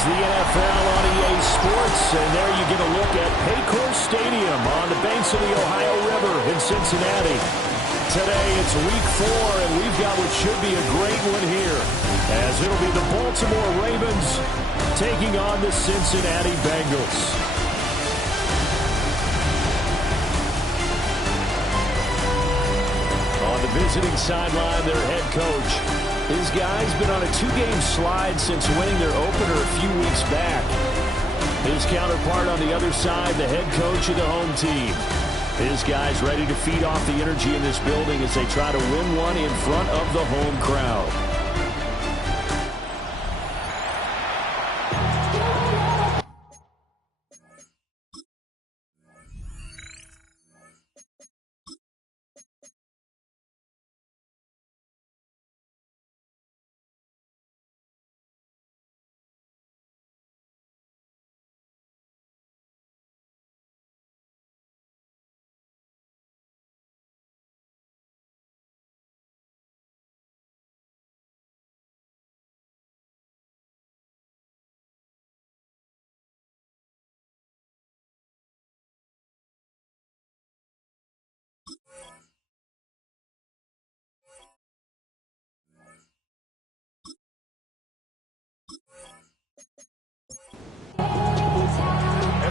It's the NFL on EA Sports, and there you get a look at Paycor Stadium on the banks of the Ohio River in Cincinnati. Today it's Week 4, and we've got what should be a great one here, as it'll be the Baltimore Ravens taking on the Cincinnati Bengals. On the visiting sideline, their head coach. His guy's been on a 2-game slide since winning their opener a few weeks back. His counterpart on the other side, the head coach of the home team. His guys ready to feed off the energy in this building as they try to win one in front of the home crowd.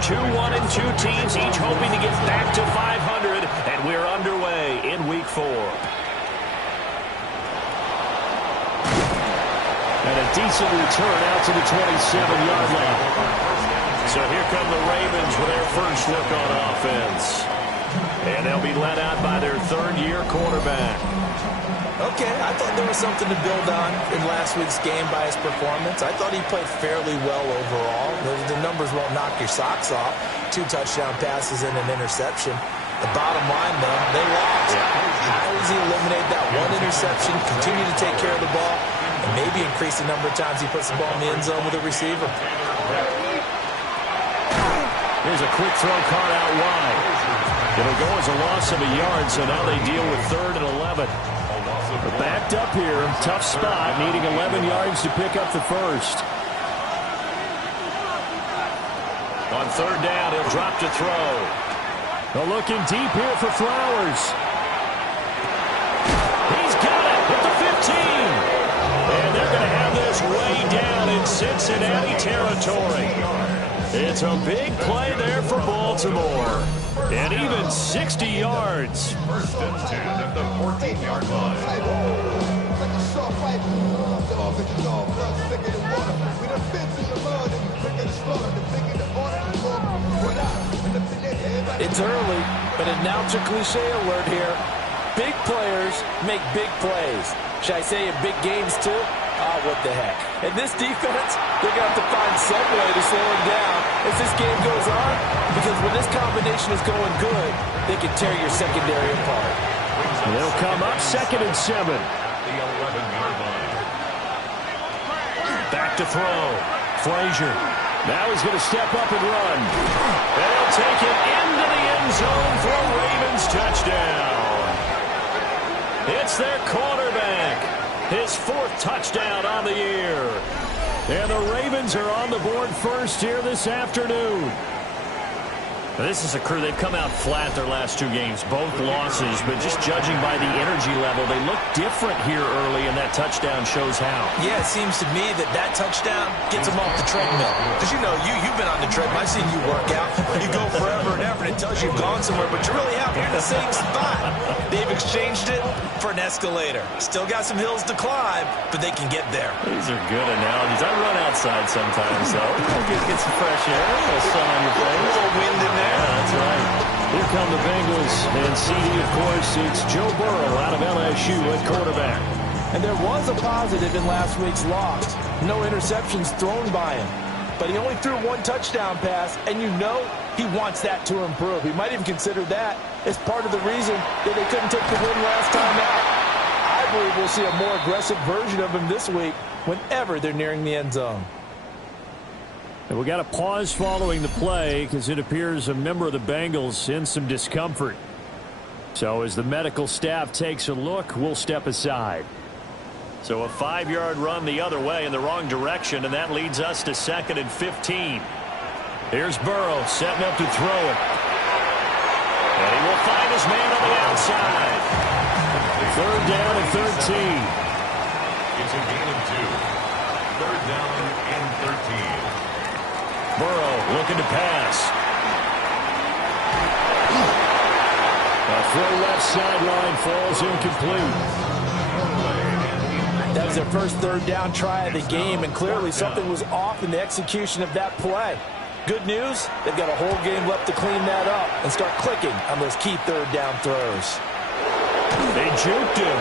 Two 1-2 teams, each hoping to get back to 500, and we're underway in Week 4. And a decent return out to the 27-yard line. So here come the Ravens with their first look on offense. And they'll be led out by their third-year quarterback. Okay, I thought there was something to build on in last week's game by his performance. I thought he played fairly well overall. The numbers won't knock your socks off. 2 touchdown passes and an interception. The bottom line, though, they lost. How does he eliminate that one interception, continue to take care of the ball, and maybe increase the number of times he puts the ball in the end zone with a receiver? Here's a quick throw caught out wide. It'll go as a loss of a yard, so now they deal with 3rd and 11. They're backed up here. Tough spot, needing 11 yards to pick up the first. On 3rd down, he'll drop to throw. They're looking deep here for Flowers. He's got it at the 15. And they're going to have this way down in Cincinnati territory. It's a big play there for Baltimore. And even 60 yards. 1st and 10 at the 14-yard line. It's early, but announcer cliche alert here. Big players make big plays. Should I say in big games too? Oh, what the heck. And this defense, they're going to have to find some way to slow him down as this game goes on, because when this combination is going good, they can tear your secondary apart. They'll come up 2nd and 7. The 11-yard line. Back to throw. Frazier. Now he's going to step up and run. They'll take it into the end zone for a Ravens touchdown. It's their quarterback. His 4th touchdown on the year. And the Ravens are on the board first here this afternoon. This is a crew. They've come out flat their last 2 games, both losses, but just judging by the energy level, they look different here early, and that touchdown shows how. Yeah, it seems to me that touchdown gets them off the treadmill. Because, you know, you've been on the treadmill. I've seen you work out. You go forever and ever, and it tells you you've gone somewhere, but you really haven't. You're in the same spot. They've exchanged it for an escalator. Still got some hills to climb, but they can get there. These are good analogies. I run outside sometimes, so get some fresh air, a little sun on your face. A little wind in there. Yeah, that's right. Here come the Bengals, and CD, of course, it's Joe Burrow out of LSU at quarterback. And there was a positive in last week's loss. No interceptions thrown by him. But he only threw 1 touchdown pass, and you know he wants that to improve. He might even consider that as part of the reason that they couldn't take the win last time out. I believe we'll see a more aggressive version of him this week whenever they're nearing the end zone. And we got a pause following the play because it appears a member of the Bengals in some discomfort. So as the medical staff takes a look, we'll step aside. So a 5-yard run the other way in the wrong direction, and that leads us to 2nd and 15. Here's Burrow setting up to throw it. And he will find his man on the outside. 3rd down and 13. It's a gain of 2. 3rd down and 13. Burrow looking to pass. A throw left sideline falls incomplete. That was their first 3rd down try of the game, and clearly something was off in the execution of that play. Good news, they've got a whole game left to clean that up and start clicking on those key 3rd down throws. They juked him.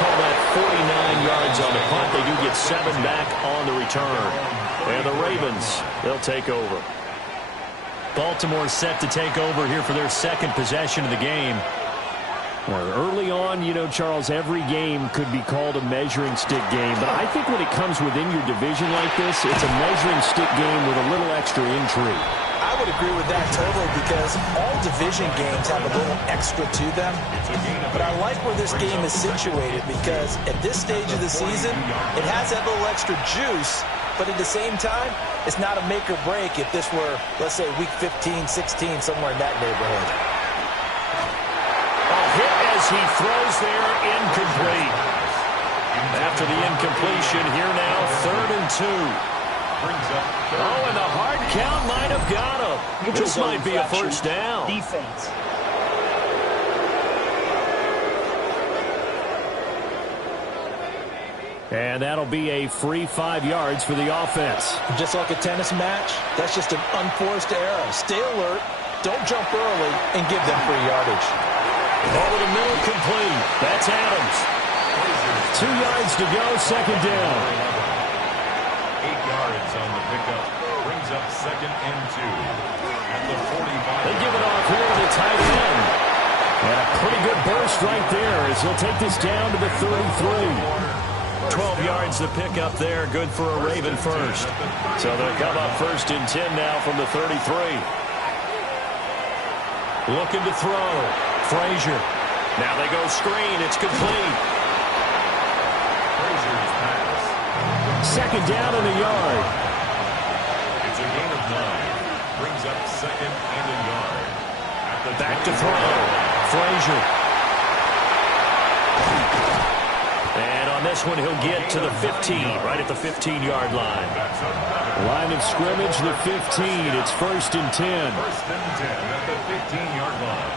Call that 49 yards on the punt. They do get 7 back on the return. And the Ravens, they'll take over. Baltimore set to take over here for their 2nd possession of the game. Well, early on, you know, Charles, every game could be called a measuring stick game. But I think when it comes within your division like this, it's a measuring stick game with a little extra intrigue. I would agree with that totally, because all division games have a little extra to them. But I like where this game is situated, because at this stage of the season, it has that little extra juice. But at the same time, it's not a make or break if this were, let's say, week 15, 16, somewhere in that neighborhood. Hit as he throws there, incomplete. After the incompletion, here now, 3rd and 2. Oh, and the hard count might have got him. This might be a first down. Defense. And that'll be a free 5 yards for the offense. Just like a tennis match, that's just an unforced error. Stay alert, don't jump early, and give them free yardage. Over the middle, complete. That's Adams. 2 yards to go, 2nd down. 8 yards on the pickup. Brings up 2nd and 2. At the 45. They give it off here to the tight end. And a pretty good burst right there as he'll take this down to the 33. 12 yards to pick up there. Good for a Raven first. So they'll come up 1st and 10 now from the 33. Looking to throw. Frazier. Now they go screen. It's complete. Frazier's pass. 2nd down and a yard. It's a gain of 9. Brings up 2nd and a yard. At the Back to throw. Frazier. And on this one, he'll get to the 15, right at the 15-yard line. Line of scrimmage, the 15. It's 1st and 10. 1st and 10 at the 15-yard line.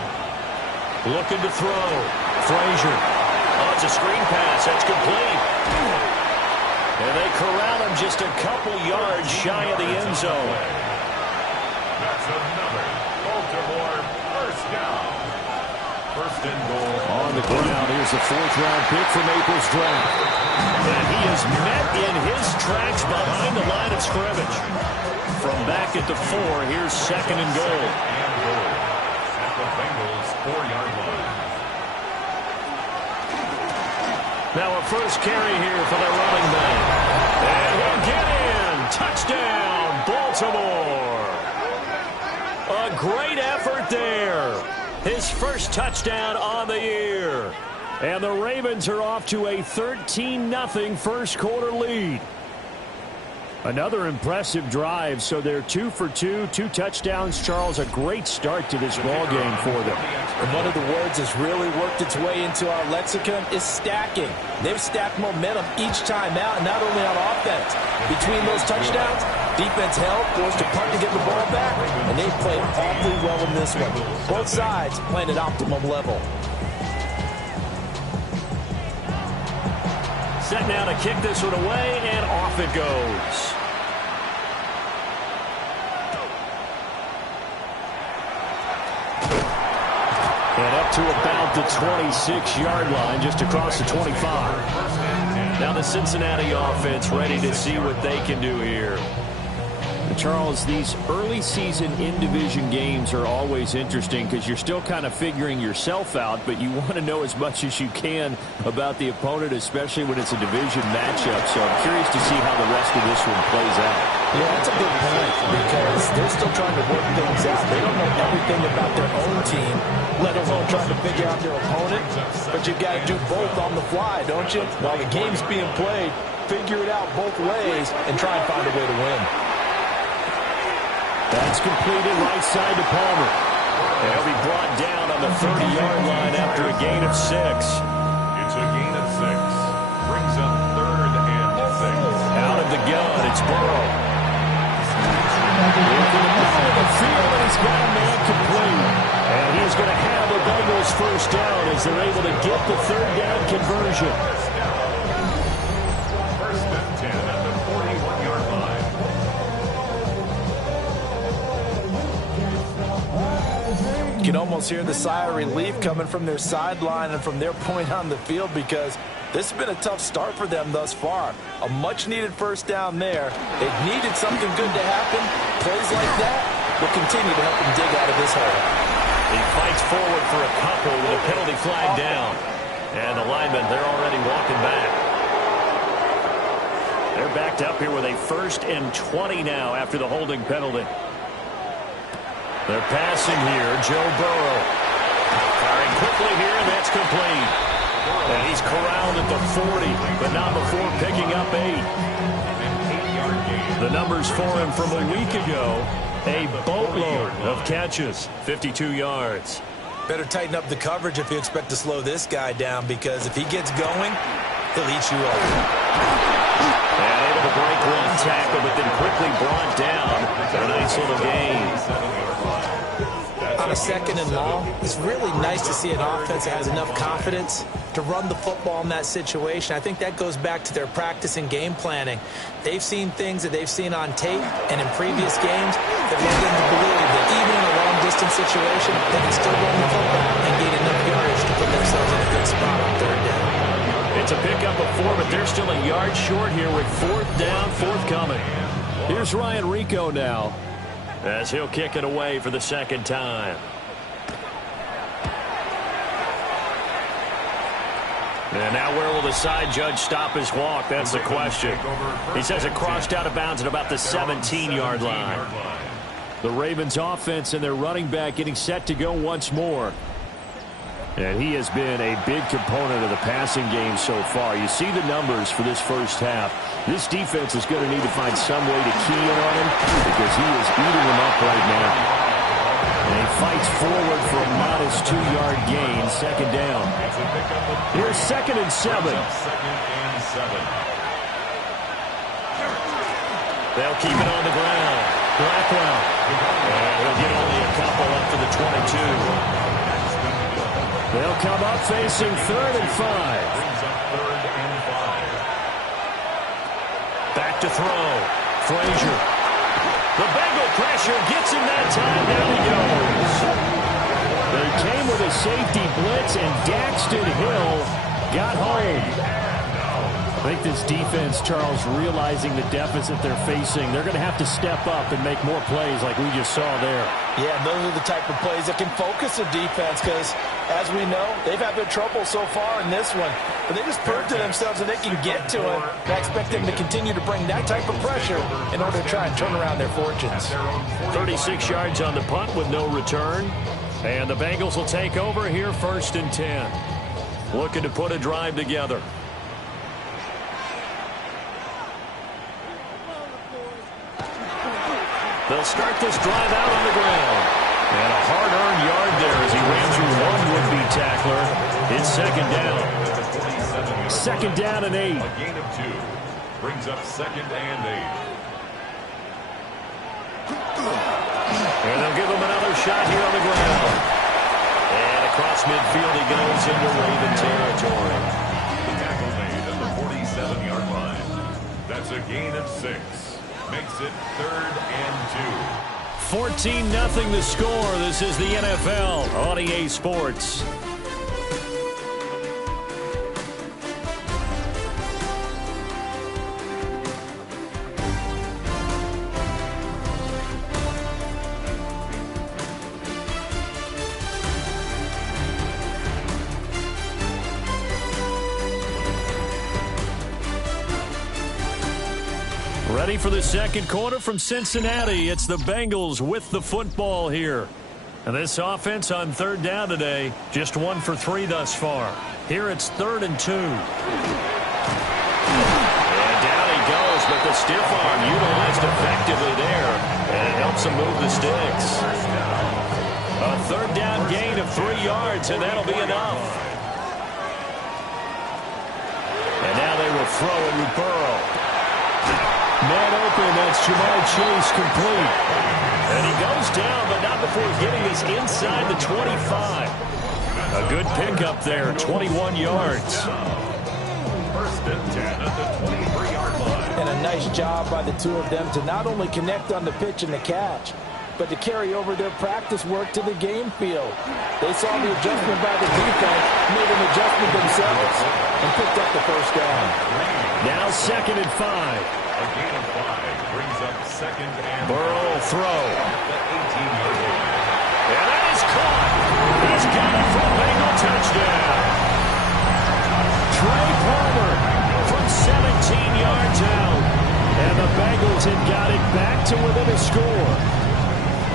Looking to throw. Frazier. Oh, it's a screen pass. That's complete. And they corral him just a couple yards shy of the end zone. That's another Baltimore first down. 1st and goal. On the ground, here's the 4th-round pick from April's draft. And he is met in his tracks behind the line of scrimmage. From back at the 4, here's 2nd and goal. And goal. At the Bengals 4-yard line. Now a first carry here for the running back. And he'll get in. Touchdown, Baltimore. A great effort there. His first touchdown on the year. And the Ravens are off to a 13-0 first quarter lead. Another impressive drive, so they're 2 for 2, 2 touchdowns. Charles, a great start to this ball game for them. And one of the words that's really worked its way into our lexicon is stacking. They've stacked momentum each time out, and not only on offense. Between those touchdowns, defense held, forced to punt to get the ball back, and they've played awfully well in this one. Both sides playing at optimum level. Set now to kick this one away, and off it goes. And up to about the 26-yard line, just across the 25. Now the Cincinnati offense ready to see what they can do here. Charles, these early season in-division games are always interesting because you're still kind of figuring yourself out, but you want to know as much as you can about the opponent, especially when it's a division matchup. So I'm curious to see how the rest of this one plays out. Yeah, that's a good point because they're still trying to work things out. They don't know everything about their own team, let alone trying to figure out their opponent. But you've got to do both on the fly, don't you? While the game's being played, figure it out both ways and try and find a way to win. That's completed right side to Palmer. And he'll be brought down on the 30-yard line after a gain of 6. It's a gain of 6. Brings up 3rd and 6. Out of the gun, it's Burrow. Into the middle of the field, and he's got a man complete. And he's going to have the Bengals first down as they're able to get the 3rd down conversion. First and 10 at the 41-yard line. You can almost hear the sigh of relief coming from their sideline and from their point on the field because this has been a tough start for them thus far. A much-needed first down there. They've needed something good to happen. Plays like that will continue to help them dig out of this hole. He fights forward for a couple with a penalty flag down. And the linemen, they're already walking back. They're backed up here with a 1st and 20 now after the holding penalty. They're passing here. Joe Burrow. Firing quickly here, and that's complete. And he's corralled at the 40, but not before picking up 8. The numbers for him from a week ago, a boatload of catches, 52 yards. Better tighten up the coverage if you expect to slow this guy down because if he gets going, he'll eat you up. And able to break one tackle, but then quickly brought down. A nice little gain. On a 2nd and long, it's really nice to see an offense that has enough confidence to run the football in that situation. I think that goes back to their practice and game planning. They've seen things that they've seen on tape and in previous games that led them to believe that even in a long-distance situation, they can still run the football and gain enough yardage to put themselves in a good spot on 3rd down. It's a pickup of 4, but they're still a yard short here with 4th down, forthcoming. Here's Ryan Rico now as he'll kick it away for the 2nd time. And now where will the side judge stop his walk? That's the question. He says it crossed out of bounds at about the 17-yard line. The Ravens offense and their running back getting set to go once more. And he has been a big component of the passing game so far. You see the numbers for this first half. This defense is going to need to find some way to key in on him because he is eating them up right now. And he fights forward for a modest 2-yard gain, 2nd down. Here's 2nd and 7. They'll keep it on the ground. Blackwell. And he'll get only a couple up to the 22. They'll come up facing 3rd and 5. Back to throw. Frazier. The Bengal pressure gets him that time. Down he goes. They came with a safety blitz, and Daxton Hill got home. I think this defense, Charles, realizing the deficit they're facing, they're going to have to step up and make more plays like we just saw there. Yeah, those are the type of plays that can focus a defense because, as we know, they've had their trouble so far in this one. But they just proved to themselves that they can get to him. I expect them to continue to bring that type of pressure in order to try and turn around their fortunes. 36 yards on the punt with no return. And the Bengals will take over here 1st and 10. Looking to put a drive together. They'll start this drive out on the ground. And a hard-earned yard there as he ran through one would-be tackler. It's 2nd down. 2nd down and 8. A gain of 2. Brings up 2nd and 8. And they'll give him another shot here on the ground. And across midfield he goes into Raven territory. The tackle made at the 47-yard line. That's a gain of 6. Makes it 3rd and 2. 14-0 the score. This is the NFL on EA Sports. Ready for the second quarter from Cincinnati. It's the Bengals with the football here. And this offense on third down today, just 1 for 3 thus far. Here it's 3rd and 2. And down he goes, but the stiff arm utilized effectively there. And it helps him move the sticks. A 3rd down gain of 3 yards, and that'll be enough. And now they will throw it with Burrow. Man open, that's Jamar Chase complete. And he goes down, but not before getting us inside the 25. A good pickup there, 21 yards. 1st and 10 at the 23-yard line. And a nice job by the two of them to not only connect on the pitch and the catch, but to carry over their practice work to the game field. They saw the adjustment by the defense, made an adjustment themselves, and picked up the 1st down. Now 2nd and 5. A gain of 5 brings up 2nd and Burrow will throw. the 18-yard line. And that is caught. He's got it for a Bengal touchdown. Trey Palmer from 17 yards out. And the Bengals had got it back to within a score.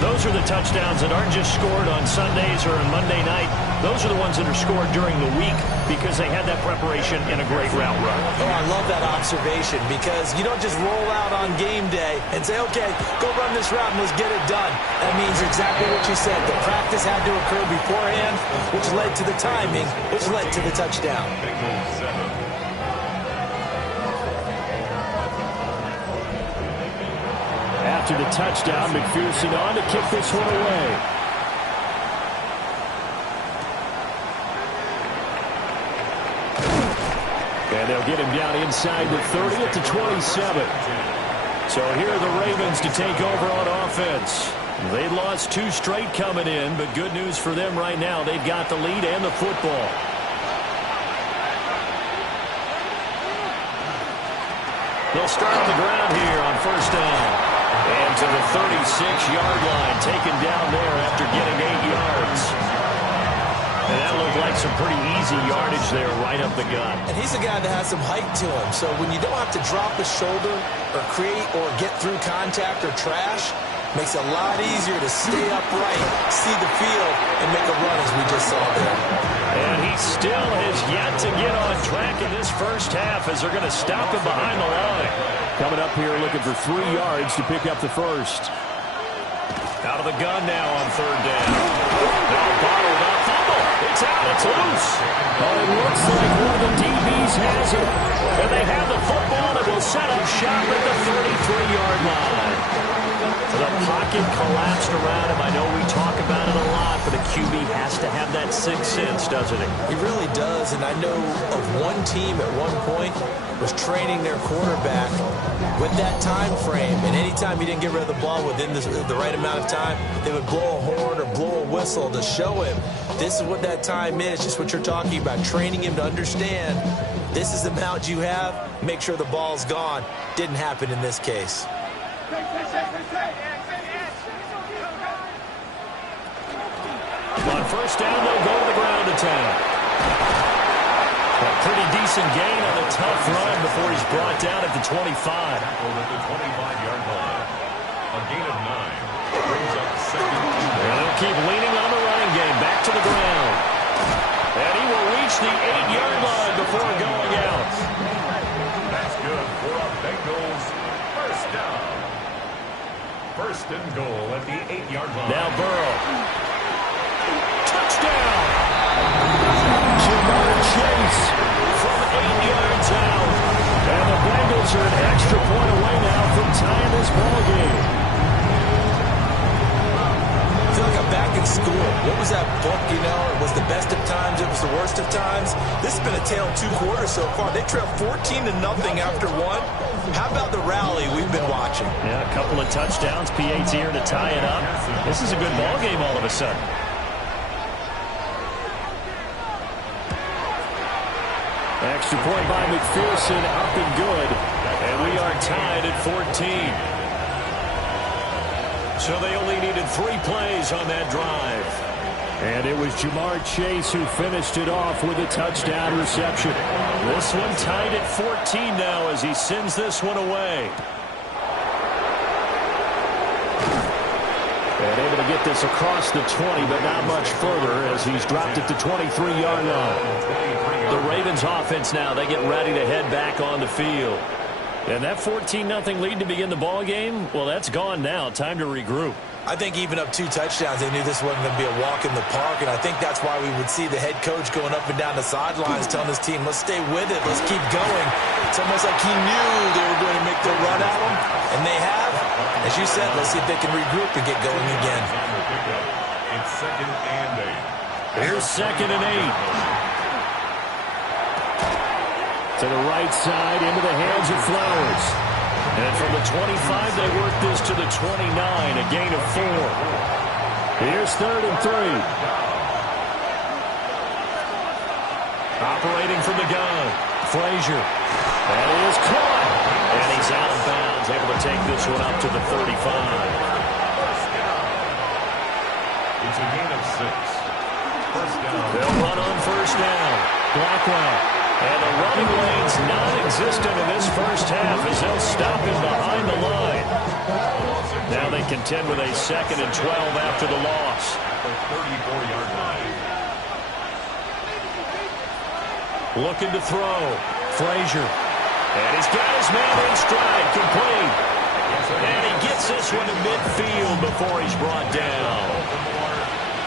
Those are the touchdowns that aren't just scored on Sundays or on Monday night. Those are the ones that are scored during the week because they had that preparation and a great route run. Oh, I love that observation because you don't just roll out on game day and say, okay, go run this route and let's get it done. That means exactly what you said. The practice had to occur beforehand, which led to the timing, which led to the touchdown. Bengals 7. After the touchdown, McPherson on to kick this one away. And they'll get him down inside the 30 at the 27. So here are the Ravens to take over on offense. They lost 2 straight coming in, but good news for them right now. They've got the lead and the football. They'll start on the ground here on 1st down. And to the 36-yard line, taken down there after getting 8 yards. And that looked like some pretty easy yardage there right up the gut. And he's a guy that has some height to him, so when you don't have to drop a shoulder or create or get through contact or trash, makes it a lot easier to stay upright, see the field, and make a run as we just saw there. And he still has yet to get on track in this first half as they're going to stop him behind the line. Coming up here looking for 3 yards to pick up the first. Out of the gun now on 3rd down. Now bottled up. Fumble. It's out. It's loose. Oh, it looks like one of the DBs has it. And they have the football that will set up shop at the 33-yard line. The pocket collapsed around him. I know we talk about it a lot, but a QB has to have that 6th sense, doesn't he? He really does, and I know of one team at one point was training their quarterback with that time frame, and anytime he didn't get rid of the ball within the right amount of time, they would blow a horn or blow a whistle to show him this is what that time is, just what you're talking about, training him to understand this is the amount you have, make sure the ball's gone. Didn't happen in this case. On 1st down, they'll go to the ground attack. A pretty decent gain on a tough run before he's brought down at the 25. Tackled at the 25-yard line. A gain of 9 brings up 2nd. And they'll keep leaning on the running game. Back to the ground. And he will reach the 8-yard line before going out. That's good for a Bengals 1st down. 1st and goal at the 8-yard line. Now Burrow. Touchdown! Jamar Chase from 8 yards out. And the Bengals are an extra point away now from tying this ball game. I feel like I'm back in school. What was that book, you know? It was the best of times. It was the worst of times. This has been a tale of 2 quarters so far. They trailed 14-0 after 1. How about the rally we've been watching? Yeah, a couple of touchdowns. PAT's here to tie it up. This is a good ball game all of a sudden. Extra point by McPherson, up and good. And we are tied at 14. So they only needed 3 plays on that drive. And it was Jamar Chase who finished it off with a touchdown reception. This one tied at 14 now as he sends this one away. And able to get this across the 20, but not much further as he's dropped it to 23-yard line. The Ravens offense now, they get ready to head back on the field. And that 14-0 lead to begin the ball game, well, that's gone now. Time to regroup. I think even up 2 touchdowns, they knew this wasn't going to be a walk in the park, and I think that's why we would see the head coach going up and down the sidelines telling his team, let's stay with it, let's keep going. It's almost like he knew they were going to make their run at him, and they have. As you said, let's see if they can regroup and get going again. It's 2nd and 8. Here's 2nd and 8. To the right side, into the hands of Flowers. And from the 25, they work this to the 29, a gain of 4. Here's 3rd and 3. Operating from the gun, Frazier. That is caught. And he's out of bounds, able to take this one up to the 35. It's a gain of 6. First down. They'll run on first down. Blackwell. And the running lane's non-existent in this first half as they'll stop him behind the line. Now they contend with a 2nd and 12 after the loss. The 34-yard line. Looking to throw. Frazier. And he's got his man in stride. Complete. And he gets this one to midfield before he's brought down.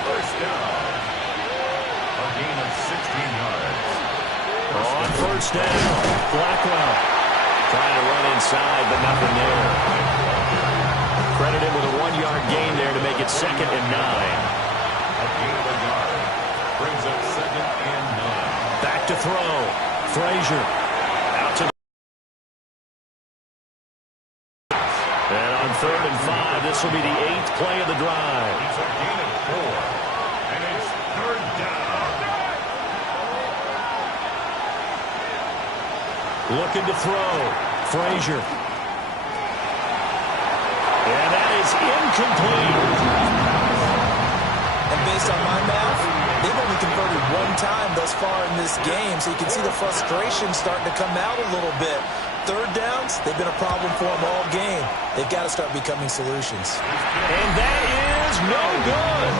First down. A gain of 16 yards. On first down, Blackwell trying to run inside, but nothing there. Credit him with a 1-yard gain there to make it 2nd and 9. A gain of a yard. Brings up 2nd and 9. Back to throw. Frazier out to the... And on 3rd and 5, this will be the 8th play of the drive. It's a gain of 4. And it's 3rd down. Looking to throw. Frazier. And that is incomplete. And based on my math, they've only converted 1 time thus far in this game, so you can see the frustration starting to come out a little bit. 3rd downs, they've been a problem for them all game. They've got to start becoming solutions. And that is no good.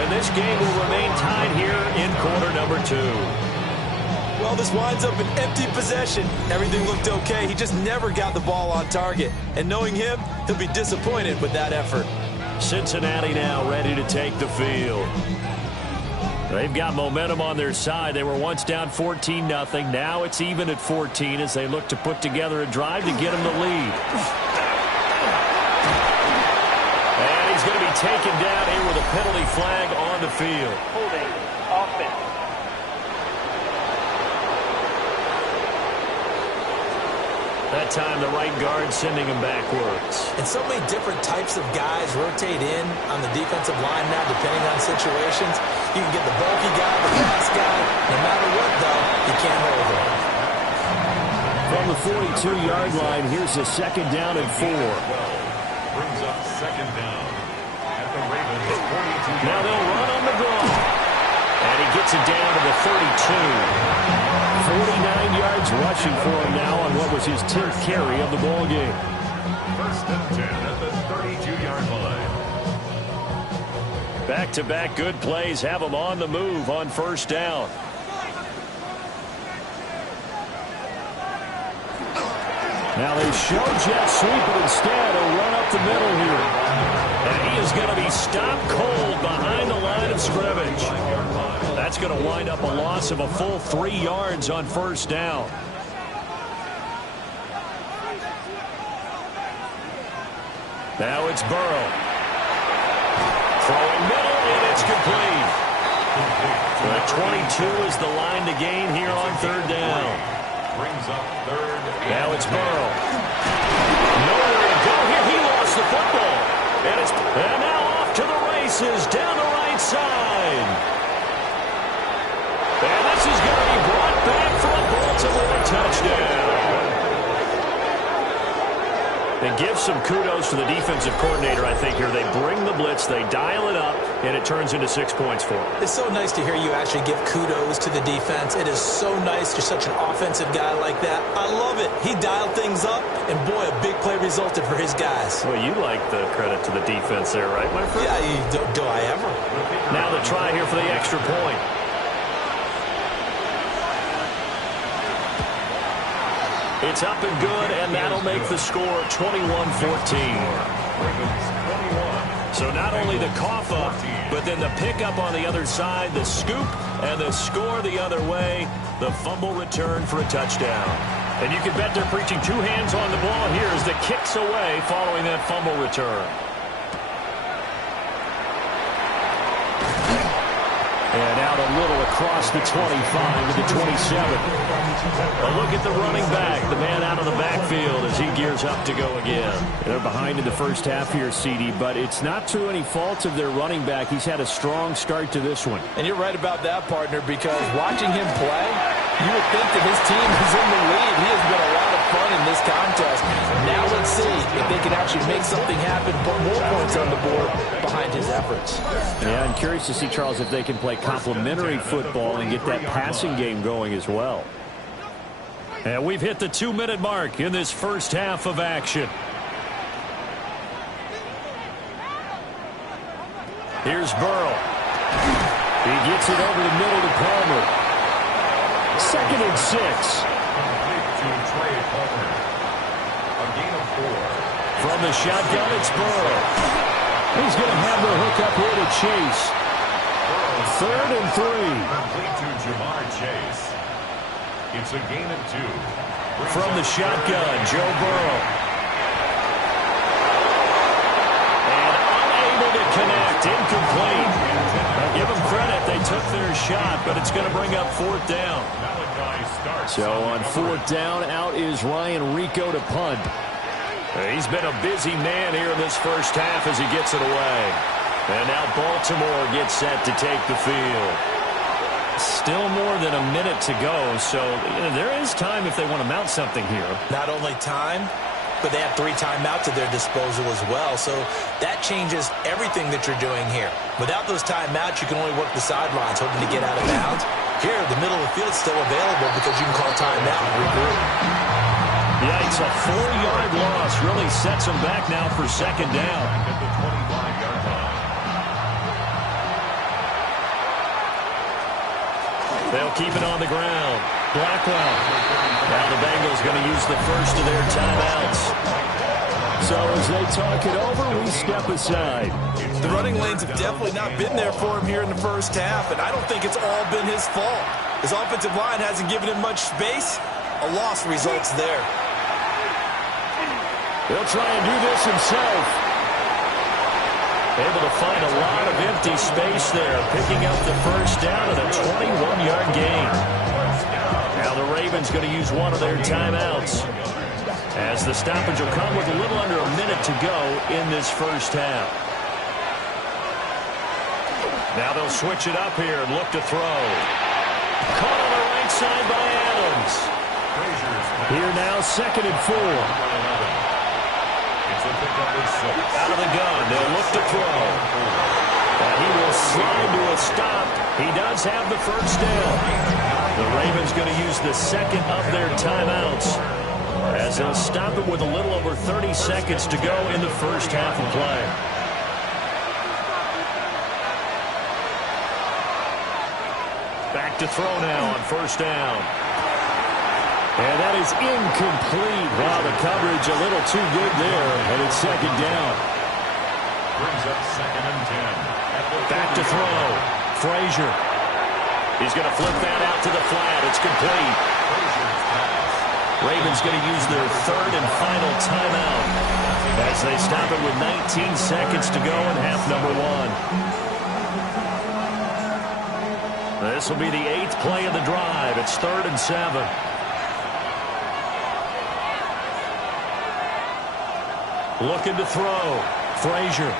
And this game will remain tied here in quarter number 2. Well, this winds up an empty possession. Everything looked okay. He just never got the ball on target. And knowing him, he'll be disappointed with that effort. Cincinnati now ready to take the field. They've got momentum on their side. They were once down 14-0. Now it's even at 14 as they look to put together a drive to get them the lead. And he's going to be taken down here with a penalty flag on the field. Holding offense. That time the right guard sending him backwards. And so many different types of guys rotate in on the defensive line now, depending on situations. You can get the bulky guy, the fast guy. No matter what, though, you can't hold him. From the 42-yard line, here's a 2nd down and 4. Brings up 2nd down at the Ravens 42. Now they'll run on the draw. And he gets it down to the 32. 49 yards rushing for him now on what was his 10th carry of the ball game. 1st and 10 at the 32-yard line. Back-to-back good plays have him on the move on first down. Now they show jet sweep, but instead a run up the middle here. And he is going to be stopped cold behind the line of scrimmage. That's going to wind up a loss of a full 3 yards on first down. Now it's Burrow. Throwing middle, and it's complete. The 22 is the line to gain here on 3rd down. Brings up 3rd. Now it's Burrow. Nowhere to go here. He lost the football. And now off to the races down the right side. And this is going to be brought back for a Baltimore touchdown. And give some kudos to the defensive coordinator, I think, here. They bring the blitz, they dial it up, and it turns into 6 points for them. It's so nice to hear you actually give kudos to the defense. It is so nice. You're such an offensive guy like that. I love it. He dialed things up, and boy, a big play resulted for his guys. Well, you like the credit to the defense there, right, my friend? Yeah, do I ever? Now the try here for the extra point. It's up and good, and that'll make the score 21-14. So not only the cough up, but then the pickup on the other side, the scoop, and the score the other way, the fumble return for a touchdown. And you can bet they're preaching two hands on the ball here as the kick's away following that fumble return. And out a little across the 25 to the 27. A look at the running back, the man out of the backfield as he gears up to go again. They're behind in the first half here, CD, but it's not through any faults of their running back. He's had a strong start to this one. And you're right about that, partner, because watching him play, you would think that his team is in the lead. He has been a lot of fun in this contest. Now let's see if they can actually make something happen, put more points on the board behind his efforts. Yeah, I'm curious to see, Charles, if they can play complementary football and get that passing game going as well. And we've hit the 2-minute mark in this first half of action. Here's Burrow. He gets it over the middle to Palmer. 2nd and 6. From the shotgun, it's Burrow. He's going to have the hook up here to Chase. 3rd and 3. Complete to Jamar Chase. It's a gain of 2. From the shotgun, Joe Burrow. And unable to connect, incomplete. I'll give them credit, they took their shot, but it's going to bring up 4th down. So on 4th down, out is Ryan Rico to punt. He's been a busy man here in this first half as he gets it away. And now Baltimore gets set to take the field. Still more than a minute to go, so there is time if they want to mount something here. Not only time, but they have 3 timeouts at their disposal as well, so that changes everything that you're doing here. Without those timeouts, you can only work the sidelines, hoping to get out of bounds. Here, the middle of the field is still available because you can call timeout and regroup. Yeah, it's a 4-yard loss. Really sets them back now for 2nd down. At the 25-yard line. They'll keep it on the ground. Blackwell. Now the Bengals going to use the first of their timeouts. So as they talk it over, we step aside. The running lanes have definitely not been there for him here in the first half, and I don't think it's all been his fault. His offensive line hasn't given him much space. A loss results there. He'll try and do this himself. Able to find a lot of empty space there, picking up the first down at a 21-yard gain. Now the Ravens going to use one of their timeouts, as the stoppage will come with a little under a minute to go in this first half. Now they'll switch it up here and look to throw. Caught on the right side by Adams. Here now, 2nd and 4. Out of the gun, they'll look to throw. And he will slide to a stop. He does have the first down. The Ravens going to use the 2nd of their timeouts, as they'll stop it with a little over 30 seconds to go in the first half of play. Back to throw now on 1st down. And that is incomplete. Wow, the coverage a little too good there, and it's 2nd down. Brings up 2nd and 10. Back to throw. Frazier. He's going to flip that out to the flat. It's complete. Ravens going to use their 3rd and final timeout, as they stop it with 19 seconds to go in half number 1. This will be the 8th play of the drive. It's 3rd and 7. Looking to throw. Frazier.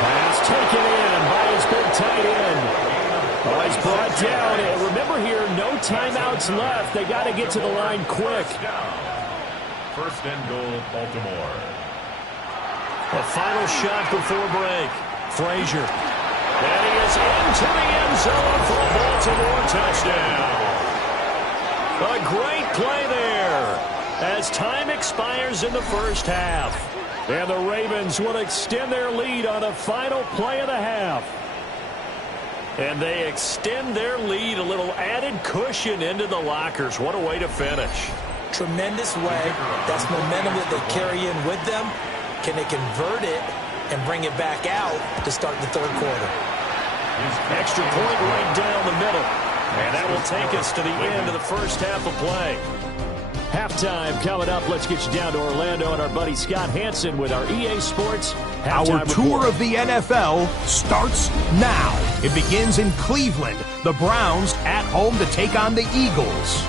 Pass taken in by his big tight end. Oh, he's brought down. And remember here, no timeouts left. They got to get to the line quick. First and goal, Baltimore. A final shot before break. Frazier. And he is into the end zone for a Baltimore touchdown. A great play there as time expires in the first half. And the Ravens will extend their lead on a final play of the half. And they extend their lead, a little added cushion into the lockers. What a way to finish. Tremendous way. That's momentum that they carry in with them. Can they convert it and bring it back out to start the third quarter? Extra point right down the middle. And that will take us to the end of the first half of play. Halftime coming up. Let's get you down to Orlando and our buddy Scott Hansen with our EA Sports Halftime Our tour report. of the NFL starts now. It begins in Cleveland. The Browns at home to take on the Eagles.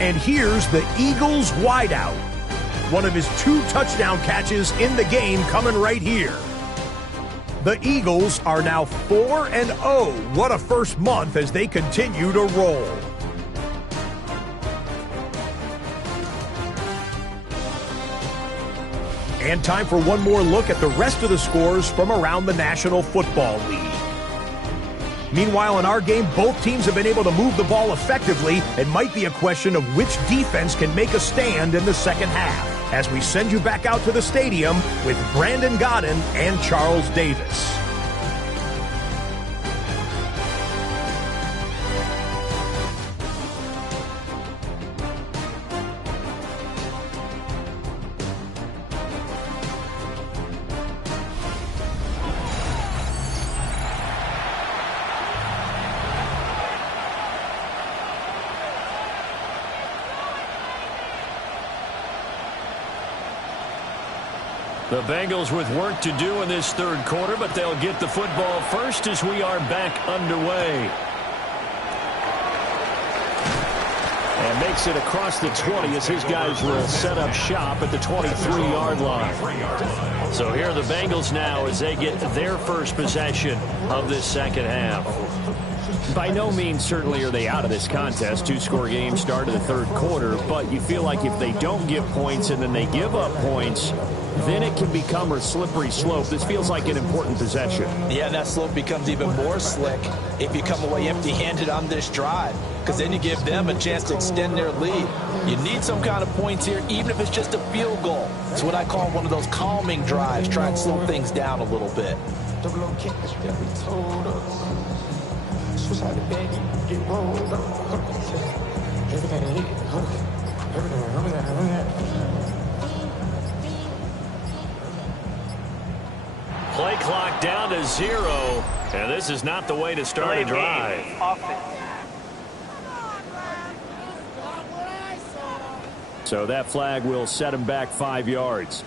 And here's the Eagles wideout. One of his 2 touchdown catches in the game coming right here. The Eagles are now 4-0. What a first month as they continue to roll. And time for one more look at the rest of the scores from around the National Football League. Meanwhile, in our game, both teams have been able to move the ball effectively. It might be a question of which defense can make a stand in the second half. As we send you back out to the stadium with Brandon Godden and Charles Davis. The Bengals with work to do in this third quarter, but they'll get the football first as we are back underway. And makes it across the 20 as his guys will set up shop at the 23-yard line. So here are the Bengals now as they get their first possession of this second half. By no means certainly are they out of this contest. 2-score game start of the third quarter, but you feel like if they don't get points and then they give up points, then it can become a slippery slope. This feels like an important possession. Yeah, and that slope becomes even more slick if you come away empty-handed on this drive, because then you give them a chance to extend their lead. You need some kind of points here, even if it's just a field goal. It's what I call one of those calming drives. Try and slow things down a little bit. Play clock down to 0, and this is not the way to start a drive. So that flag will set him back 5 yards.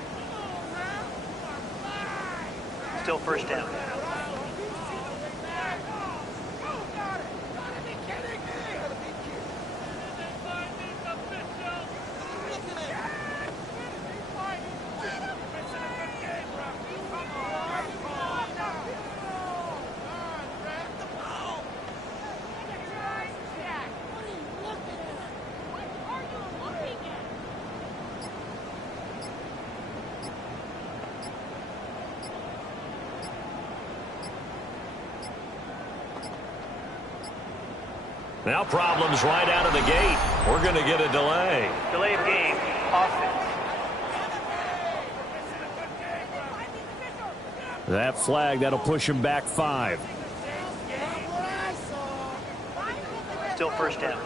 Still first down. Now problems right out of the gate. We're going to get a delay. Delay of game. Offense. That flag, that'll push him back 5. Still first down.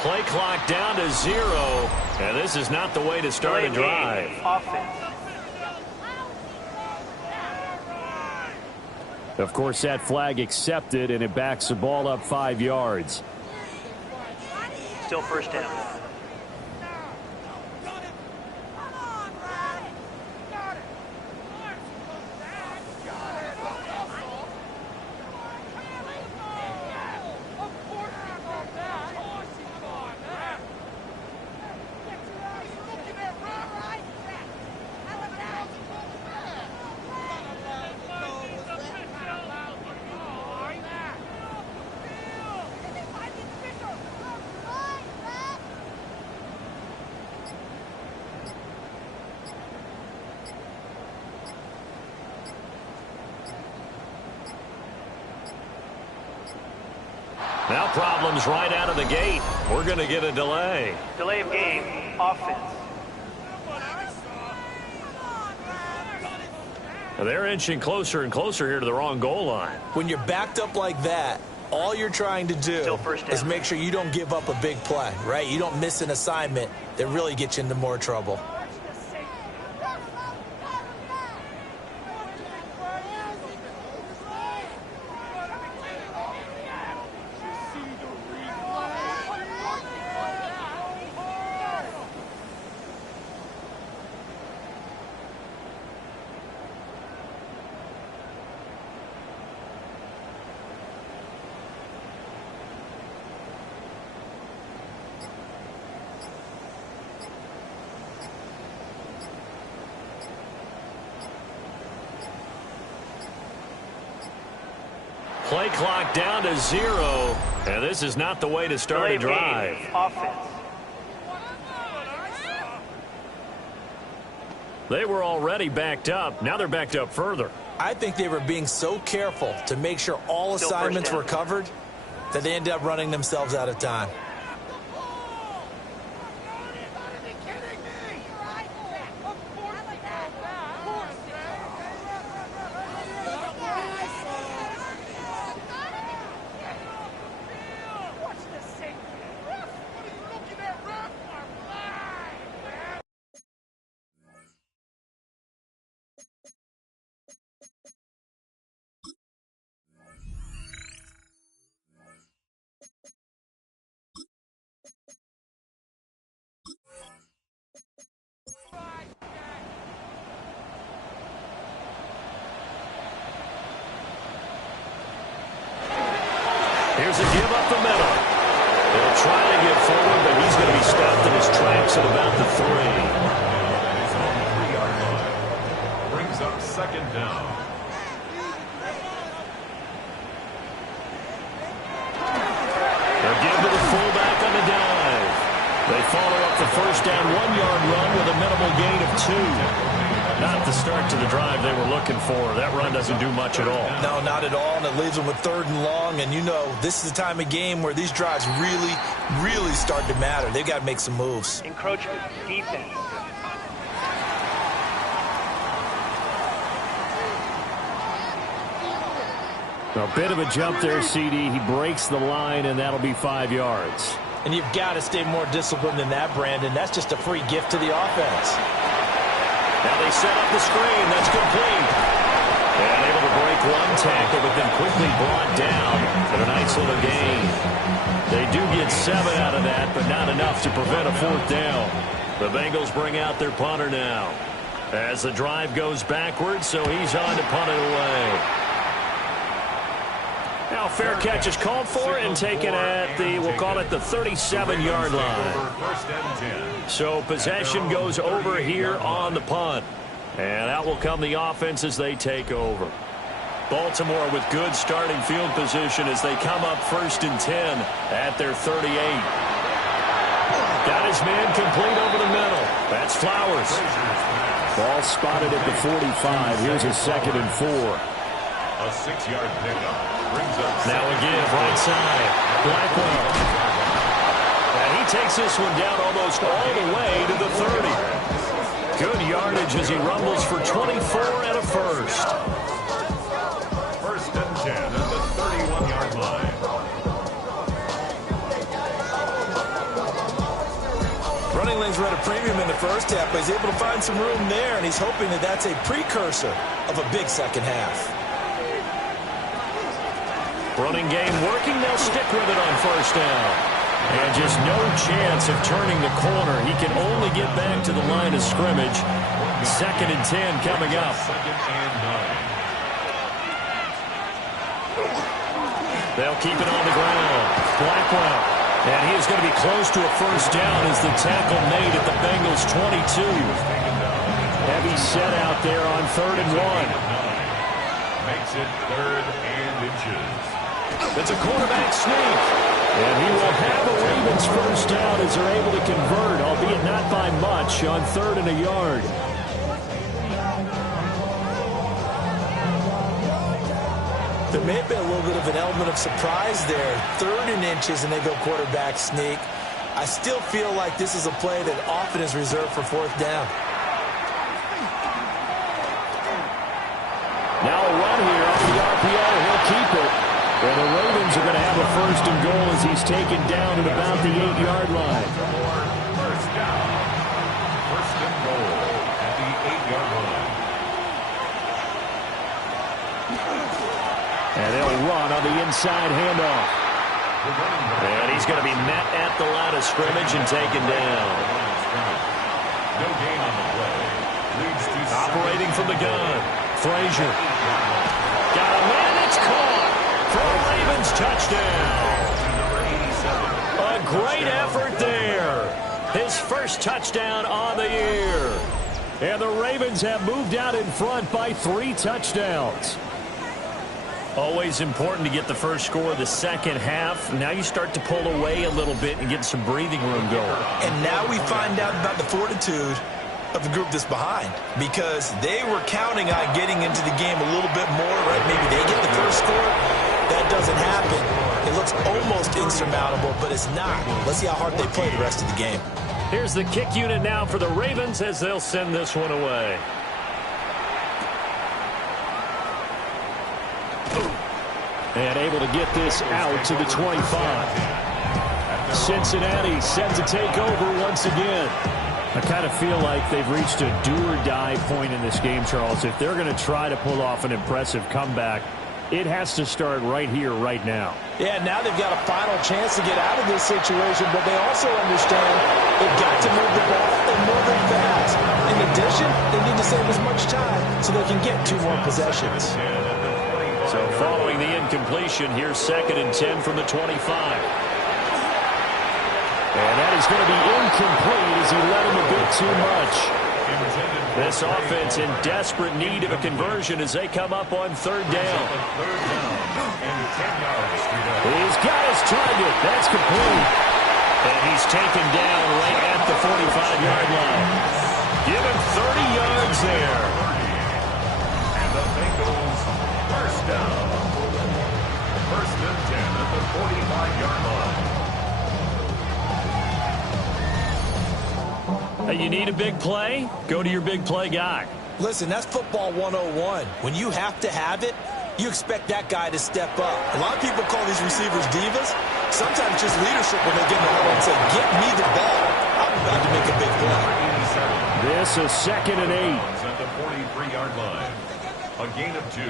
Play clock down to 0, And this is not the way to start a drive. Offense. Of course, that flag accepted, and it backs the ball up 5 yards. Still first down. Now problems right out of the gate. We're going to get a delay. Delay of game. Offense. They're inching closer and closer here to the wrong goal line. When you're backed up like that, all you're trying to do is make sure you don't give up a big play, right? You don't miss an assignment that really gets you into more trouble. Play clock down to 0. And this is not the way to start a drive. Offense. They were already backed up. Now they're backed up further. I think they were being so careful to make sure all assignments were covered that they ended up running themselves out of time. Here's a give up the middle. They'll try to get forward, but he's going to be stopped in his tracks at about the 3. He's on the 3-yard line. Brings up second down. They'll give to the fullback on the dive. They follow up the first down 1-yard run with a minimal gain of 2. Not the start to the drive they were looking for. That run doesn't do much at all. No, not at all, and it leaves them with 3rd and long. And you know, this is the time of game where these drives really, really start to matter. They've got to make some moves. Encroachment. Defense. A bit of a jump there, CD. He breaks the line, and that'll be 5 yards. And you've got to stay more disciplined than that, Brandon. That's just a free gift to the offense. Now they set up the screen. That's complete. And able to break one tackle, but then quickly brought down for a nice little gain. They do get 7 out of that, but not enough to prevent a 4th down. The Bengals bring out their punter now. As the drive goes backwards, so he's on to punt it away. Now fair catch is called for and taken at the, we'll call it the 37-yard line. So possession goes over here on the punt. And out will come the offense as they take over. Baltimore with good starting field position as they come up 1st and 10 at their 38. Got his man complete over the middle. That's Flowers. Ball spotted at the 45. Here's a 2nd and 4. A 6-yard pickup brings up. Now a give right side. Blackwell. And he takes this one down almost all the way to the 30. Good yardage as he rumbles for 24 and a first. 1st and 10 at the 31-yard line. Running lanes right at a premium in the first half, but he's able to find some room there, and he's hoping that that's a precursor of a big second half. Running game working. They'll stick with it on first down. And just no chance of turning the corner. He can only get back to the line of scrimmage. 2nd and 10 coming up. 2nd and 9. They'll keep it on the ground. Blackwell. And he is going to be close to a first down as the tackle made at the Bengals 22. Heavy set out there on 3rd and 1. Makes it 3rd and inches. It's a quarterback sneak. And he will have a Ravens first down as they're able to convert, albeit not by much, on 3rd and a yard. There may have been a little bit of an element of surprise there. 3rd and inches, and they go quarterback sneak. I still feel like this is a play that often is reserved for 4th down. Now a run here off the RPO. He'll keep it. And the Ravens are going to have a 1st and goal as he's taken down at about the 8-yard line. First down. 1st and goal at the 8-yard line. And they'll run on the inside handoff. And he's going to be met at the line of scrimmage and taken down. No gain on the play. Leads to operating from the gun. Frazier. Got a man. It's caught. For a Ravens touchdown. A great effort there. His first touchdown on the year. And the Ravens have moved out in front by 3 touchdowns. Always important to get the first score of the second half. Now you start to pull away a little bit and get some breathing room going. And now we find out about the fortitude of the group that's behind, because they were counting on getting into the game a little bit more, right? Maybe they get the first score. That doesn't happen. It looks almost insurmountable, but it's not. Let's see how hard they play the rest of the game. Here's the kick unit now for the Ravens as they'll send this one away. And able to get this out to the 25. Cincinnati set to take over once again. I kind of feel like they've reached a do-or-die point in this game, Charles. If they're going to try to pull off an impressive comeback, it has to start right here, right now. Yeah, now they've got a final chance to get out of this situation, but they also understand they've got to move the ball and move it fast. In addition, they need to save as much time so they can get 2 more possessions. So following the incompletion, here's 2nd and 10 from the 25. And that is going to be incomplete as he let him a bit too much. This offense in desperate need of a conversion as they come up on 3rd down. He's got his target. That's complete. And he's taken down right at the 45-yard line. Give him 30 yards there. And the Bengals first down. 1st and 10 at the 45-yard line. You need a big play? Go to your big play guy. Listen, that's football 101. When you have to have it, you expect that guy to step up. A lot of people call these receivers divas. Sometimes just leadership when they get in the huddle and say, get me the ball. I'm about to make a big play. This is 2nd and 8. At the 43-yard line. A gain of 2.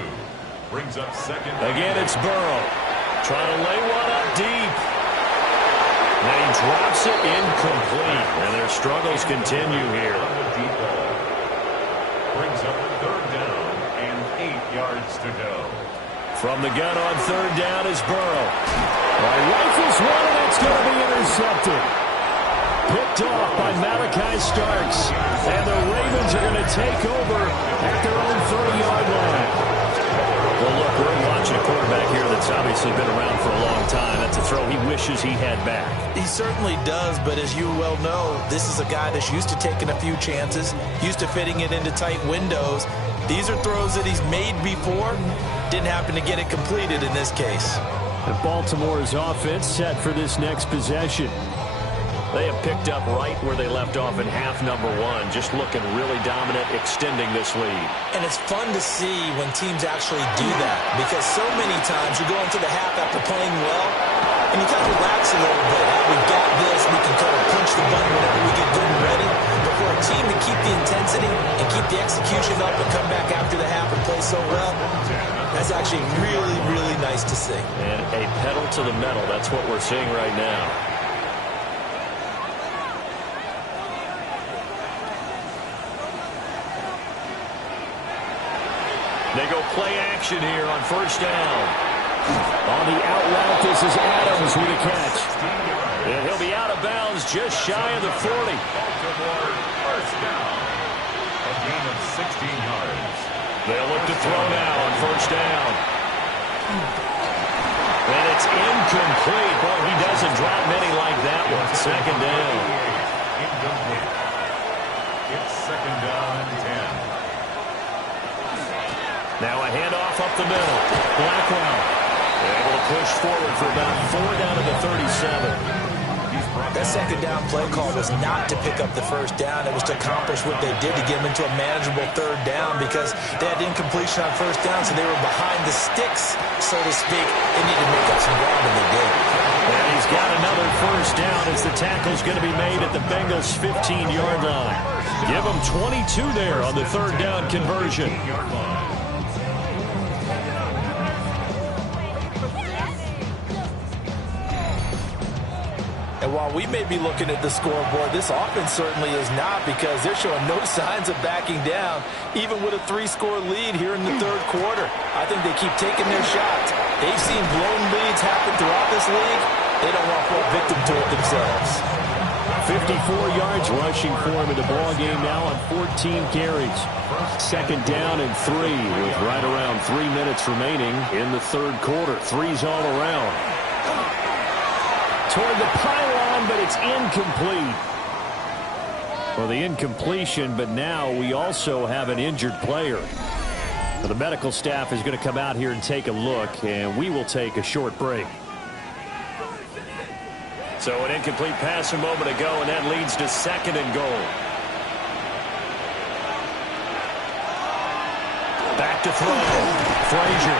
Brings up 2nd. Again, it's Burrow. Trying to lay one up deep. And he drops it incomplete. And their struggles continue here. Brings up 3rd down and 8 yards to go. From the gun on 3rd down is Burrow. Rifles one, and it's going to be intercepted. Picked off by Malachi Starks. And the Ravens are going to take over at their own 30-yard line. Well, look, we're watching a quarterback here that's obviously been around for a long time. That's a throw he wishes he had back. He certainly does, but as you well know, this is a guy that's used to taking a few chances, used to fitting it into tight windows. These are throws that he's made before. Didn't happen to get it completed in this case. And Baltimore's offense set for this next possession. They have picked up right where they left off in half number 1, just looking really dominant, extending this lead. And it's fun to see when teams actually do that, because so many times you go into the half after playing well, and you kind of relax a little bit. We've got this. We can kind of punch the button whenever we get good and ready. But for a team to keep the intensity and keep the execution up and come back after the half and play so well, that's actually really, really nice to see. And a pedal to the metal. That's what we're seeing right now. They go play action here on first down. On the out route, this is Adams with a catch. And he'll be out of bounds just shy of the 40. First down. A gain of 16 yards. They'll look to throw now on first down. And it's incomplete. Boy, he doesn't drop many like that one. Second down. Incomplete. It's second down and 10. Now a handoff up the middle. Blackwell able to push forward for about 4 down to the 37. That second down play call was not to pick up the first down. It was to accomplish what they did to get them into a manageable third down because they had incompletion on first down, so they were behind the sticks, so to speak. They needed to make up some ground, and they did. And he's got another first down as the tackle's going to be made at the Bengals' 15-yard line. Give them 22 there on the third down conversion. And while we may be looking at the scoreboard, this offense certainly is not because they're showing no signs of backing down, even with a 3-score lead here in the third quarter. I think they keep taking their shots. They've seen blown leads happen throughout this league. They don't want to fall victim to it themselves. 54 yards rushing for him in the ball game now on 14 carries. Second down and 3 with right around 3 minutes remaining in the third quarter. Threes all around. Toward the pylon, but it's incomplete. Well, the incompletion, but now we also have an injured player. Well, the medical staff is going to come out here and take a look, and we will take a short break. So an incomplete pass a moment ago, and that leads to second and goal. Back to throw. Frazier.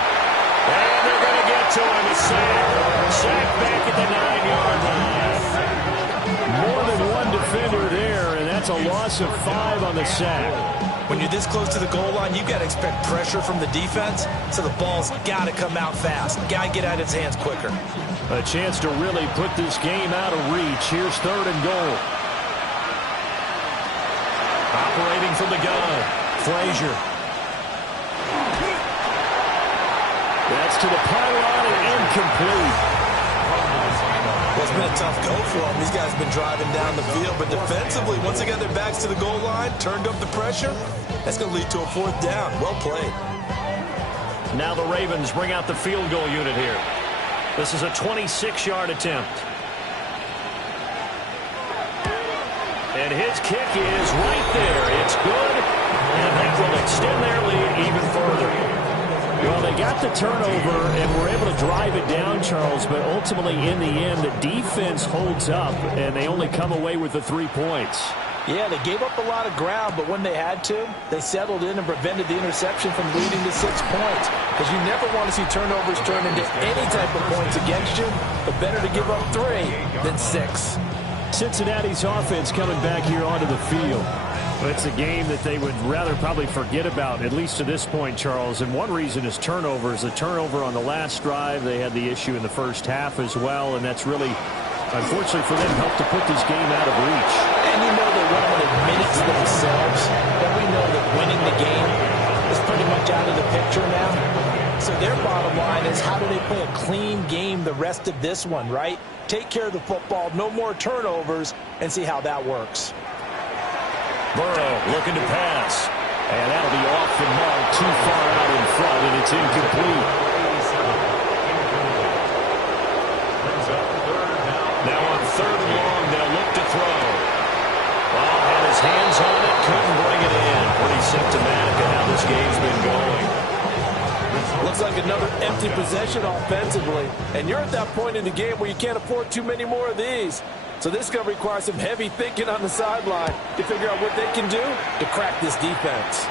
And they're going to get to him. A sack. Sack back at the 9-yard line. More than one defender there, and that's a loss of 5 on the sack. When you're this close to the goal line, you've got to expect pressure from the defense, so the ball's got to come out fast. Got to get out of his hands quicker. A chance to really put this game out of reach. Here's third and goal. Operating from the gun. Frazier. That's to the pylon and incomplete. Well, it's been a tough go for them. These guys have been driving down the field, but defensively, once they got their backs to the goal line, turned up the pressure, that's going to lead to a fourth down. Well played. Now the Ravens bring out the field goal unit here. This is a 26-yard attempt. And his kick is right there. It's good, and that will extend their lead even further. Well, they got the turnover and were able to drive it down, Charles, but ultimately in the end, the defense holds up, and they only come away with the 3 points. Yeah, they gave up a lot of ground, but when they had to, they settled in and prevented the interception from leading to 6 points. Because you never want to see turnovers turn into any type of points against you, but better to give up 3 than 6. Cincinnati's offense coming back here onto the field. It's a game that they would rather probably forget about, at least to this point, Charles. And one reason is turnovers. The turnover on the last drive, they had the issue in the first half as well, and that's really, unfortunately for them, helped to put this game out of reach. And you know they won't admit it to themselves, but we know that winning the game is pretty much out of the picture now. So their bottom line is, how do they play a clean game the rest of this one, right? Take care of the football, no more turnovers, and see how that works. Burrow looking to pass. And that'll be off the mark, too far out in front, and it's incomplete. Now on third and long, they'll look to throw. Well, had his hands on it, couldn't bring it in. Pretty symptomatic of how this game's been going. Looks like another empty possession offensively. And you're at that point in the game where you can't afford too many more of these. So this is going to require some heavy thinking on the sideline to figure out what they can do to crack this defense.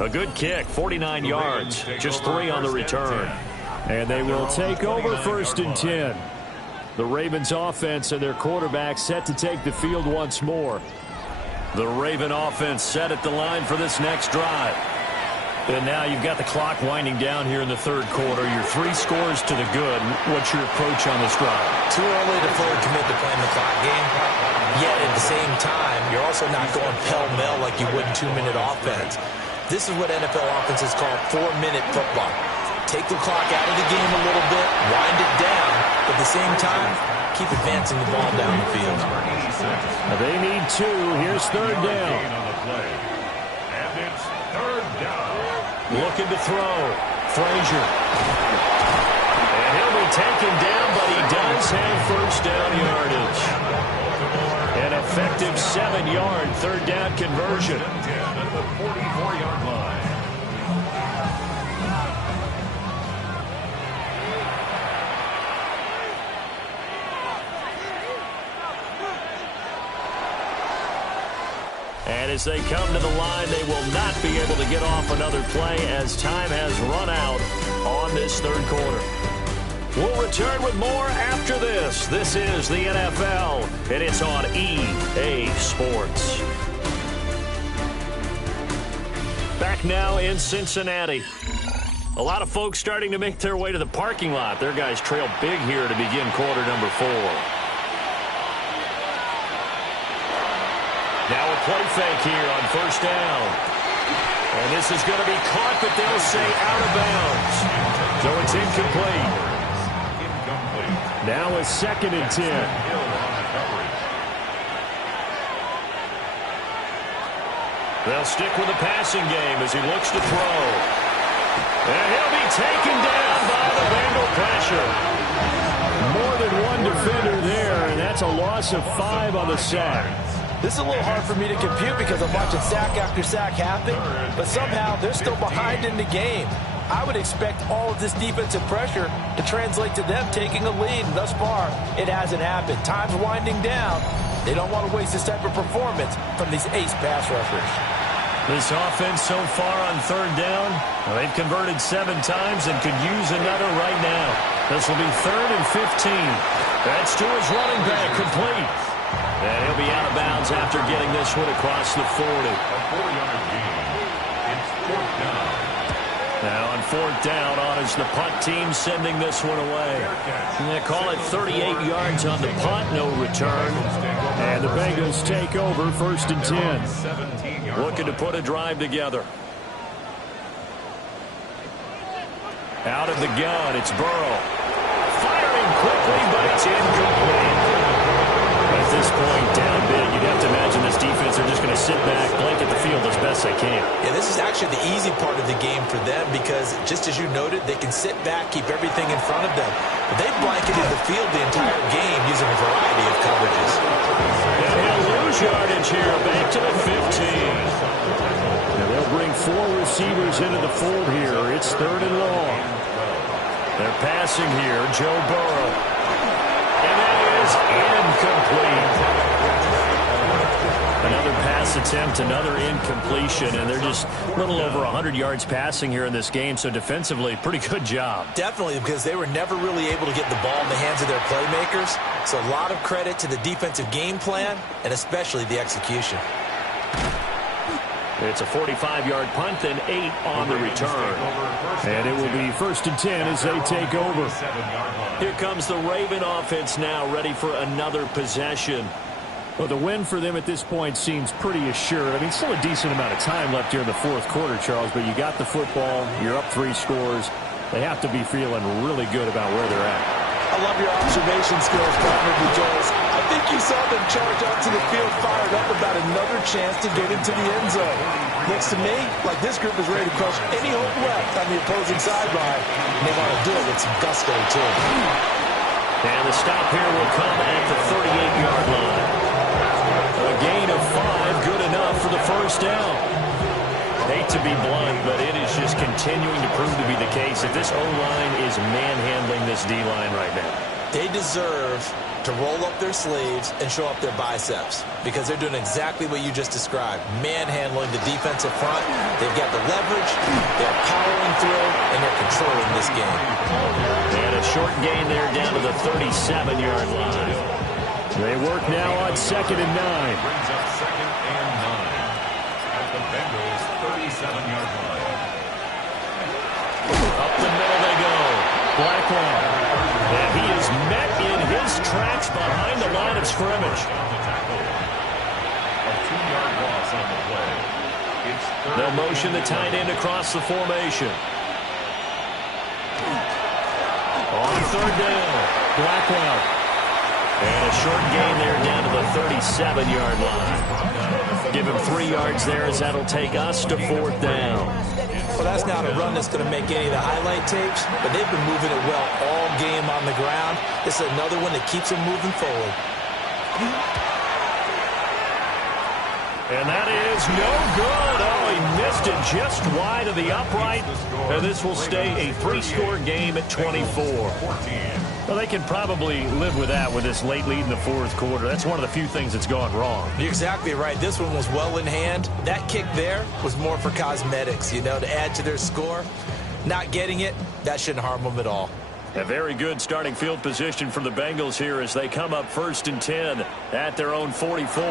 A good kick, 49 yards, just 3 on the return. And they will take over 1st and 10. The Ravens offense and their quarterback set to take the field once more. The Raven offense set at the line for this next drive. And now you've got the clock winding down here in the 3rd quarter. You're 3 scores to the good. What's your approach on this drive? Too early to fully commit to playing the clock game. Yet at the same time, you're also not going pell-mell like you would in 2-minute offense. This is what NFL offenses call 4-minute football. Take the clock out of the game a little bit, wind it down, but at the same time, keep advancing the ball down the field. They need 2. Here's 3rd down. And it's 3rd down. Looking to throw. Frazier. And he'll be taken down, but he does have 1st down yardage. An effective 7-yard 3rd down conversion. 10 at the 44-yard line. And as they come to the line, they will not be able to get off another play as time has run out on this 3rd quarter. We'll return with more after this. This is the NFL, and it's on EA Sports. Back now in Cincinnati. A lot of folks starting to make their way to the parking lot. Their guys trail big here to begin quarter number 4. Now a play fake here on 1st down. And this is going to be caught, but they'll say out of bounds. So it's incomplete. Now a 2nd and 10. They'll stick with the passing game as he looks to throw. And he'll be taken down by the Bengal pressure. More than one defender there, and that's a loss of 5 on the sack. This is a little hard for me to compute because I'm watching sack after sack happen, but somehow they're still behind in the game. I would expect all of this defensive pressure to translate to them taking a lead. Thus far, it hasn't happened. Time's winding down. They don't want to waste this type of performance from these ace pass rushers. This offense so far on 3rd down, they've converted 7 times and could use another right now. This will be 3rd and 15. That's to his running back, complete. And he'll be out of bounds after getting this one across the 40. A 4-yard gain. It's 4th down. Now on 4th down, on is the punt team sending this one away. And they call it 38 yards on the punt, no return. And the Bengals take over 1st and 10. Looking to put a drive together. Out of the gun, it's Burrow. Firing quickly, but it's incomplete. At this point, down big, you'd have to imagine this defense are just going to sit back, blanket the field as best they can. Yeah, this is actually the easy part of the game for them because, just as you noted, they can sit back, keep everything in front of them. But they've blanketed the field the entire game using a variety of coverages. And he'll lose yardage here, back to the 15. Now they'll bring 4 receivers into the fold here. It's 3rd and long. They're passing here, Joe Burrow. And that is incomplete. Another pass attempt, another incompletion, and they're just a little over 100 yards passing here in this game, so defensively, pretty good job. Definitely, because they were never really able to get the ball in the hands of their playmakers. So a lot of credit to the defensive game plan, and especially the execution. It's a 45-yard punt and 8 on the return. And it will be 1st and 10 as they take over. Here comes the Raven offense now, ready for another possession. Well, the win for them at this point seems pretty assured. I mean, still a decent amount of time left here in the 4th quarter, Charles, but you got the football, you're up 3 scores. They have to be feeling really good about where they're at. I love your observation skills, Bradley Jones. I think you saw them charge out to the field fired up about another chance to get into the end zone. Looks to me like this group is ready to crush any hope left on the opposing sideline. And they want to do it with some gusto, too. And the stop here will come at the 38-yard line. A gain of 5, good enough for the 1st down. Hate to be blunt, but it is just continuing to prove to be the case that this O-line is manhandling this D-line right now. They deserve to roll up their sleeves and show up their biceps because they're doing exactly what you just described, manhandling the defensive front. They've got the leverage, they're powering through, and they're controlling this game. And a short gain there down to the 37-yard line. They work now on 2nd and 9. Brings up 2nd and 9 at the Bengals' 37-yard line. Up the middle they go. Blackwell. And he is met in his tracks behind the line of scrimmage. On the tackle. A 2-yard loss on the play. It's They'll motion the tight end across the formation. On 3rd down, Blackwell. And a short gain there down to the 37-yard line. Give him 3 yards there as that'll take us to 4th down. Well, that's not a run that's going to make any of the highlight tapes, but they've been moving it well all game on the ground. This is another one that keeps them moving forward. And that is no good. Oh, he missed it just wide of the upright. And this will stay a 3-score game at 24. Well, they can probably live with that with this late lead in the 4th quarter. That's one of the few things that's gone wrong. You're exactly right. This one was well in hand. That kick there was more for cosmetics, you know, to add to their score. Not getting it, that shouldn't harm them at all. A very good starting field position for the Bengals here as they come up 1st and 10 at their own 44.